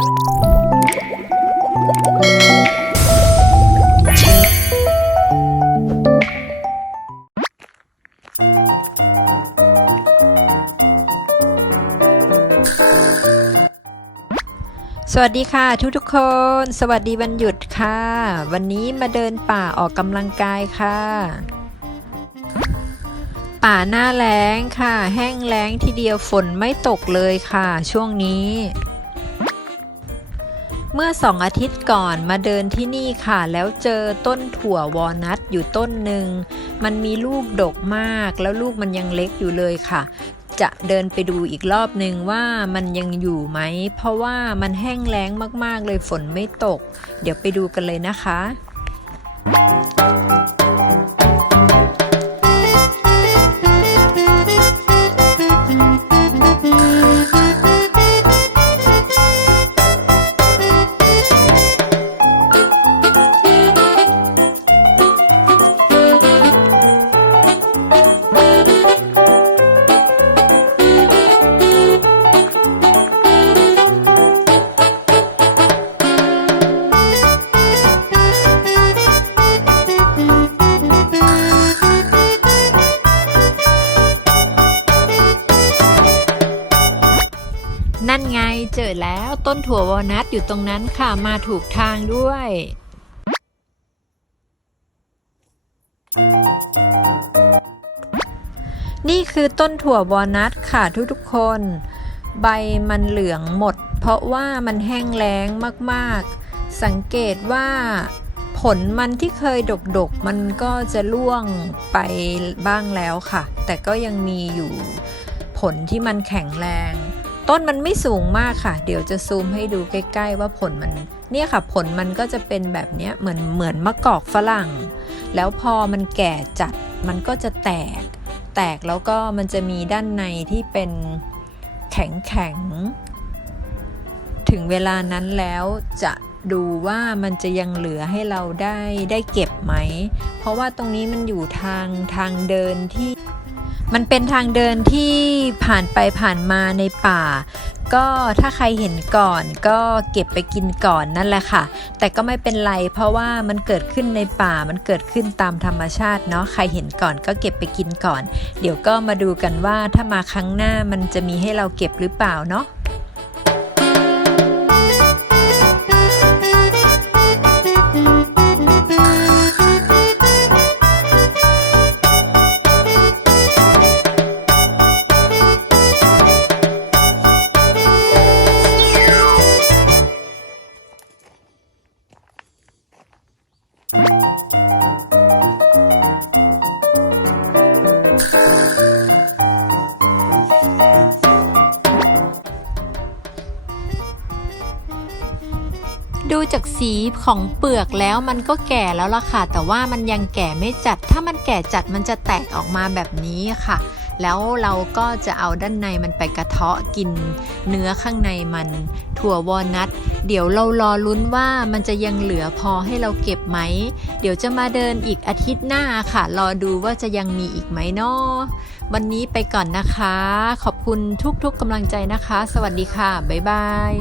สวัสดีค่ะทุกทุกๆคน สวัสดีวันหยุดค่ะ วันนี้มาเดินป่าออกกำลังกายค่ะ ป่าหน้าแล้งค่ะ แห้งแล้งทีเดียวฝนไม่ตกเลยค่ะ ช่วงนี้ เมื่อสองอาทิตย์ก่อนมาเดินที่นี่ค่ะ แล้วเจอต้นถั่ววอลนัทอยู่ต้นหนึ่ง มันมีลูกดกมากแล้วลูกมันยังเล็กอยู่เลยค่ะ จะเดินไปดูอีกรอบหนึ่งว่ามันยังอยู่ไหม เพราะว่ามันแห้งแล้งมากๆเลยฝนไม่ตก เดี๋ยวไปดูกันเลยนะคะ นั่นไงเจอแล้วต้นถั่ววอลนัทอยู่ตรงนั้นค่ะมาถูกทางด้วย นี่คือต้นถั่ววอลนัทค่ะทุกๆคน ใบมันเหลืองหมด เพราะว่ามันแห้งแล้งมากๆ สังเกตว่าผลมันที่เคยดกๆ มันก็จะร่วงไปบ้างแล้วค่ะ แต่ก็ยังมีอยู่ผลที่มันแข็งแรง ต้นมันไม่สูงมากค่ะ เดี๋ยวจะซูมให้ดูใกล้ ๆ ว่าผลมัน เนี่ยค่ะ ผลมันก็จะเป็นแบบเนี้ยเหมือนเหมือนมะกอกฝรั่ง แล้วพอมันแก่จัดมันก็จะแตก แตกแล้วก็มันจะมีด้านในที่เป็นแข็งแข็งถึงเวลานั้นแล้วจะดูว่ามันจะยังเหลือให้เราได้ได้เก็บไหม เพราะว่าตรงนี้มันอยู่ทางทางเดินที่ มันเป็นทางเดินที่ผ่านไปผ่านมาในป่า ก็ถ้าใครเห็นก่อนก็เก็บไปกินก่อนนั่นแหละค่ะ แต่ก็ไม่เป็นไร เพราะว่ามันเกิดขึ้นในป่ามันเกิดขึ้นตามธรรมชาติเนาะใครเห็นก่อนก็เก็บไปกินก่อน เดี๋ยวก็มาดูกันว่าถ้ามาครั้งหน้ามันจะมีให้เราเก็บหรือเปล่าเนาะ ดูจากสีของเปลือกแล้วมันก็แก่แล้วล่ะค่ะ แต่ว่ามันยังแก่ไม่จัด ถ้ามันแก่จัดมันจะแตกออกมาแบบนี้ค่ะ แล้วเราก็จะเอาด้านในมันไปกระเทาะกิน เนื้อข้างในมันถั่ววอลนัทเดี๋ยวเรารอลุ้นว่ามันจะยังเหลือพอให้เราเก็บไหม เดี๋ยวจะมาเดินอีกอาทิตย์หน้าค่ะ รอดูว่าจะยังมีอีกไหมเนาะวันนี้ไปก่อนนะคะ ขอบคุณทุกๆกำลังใจนะคะ สวัสดีค่ะ บ๊ายบาย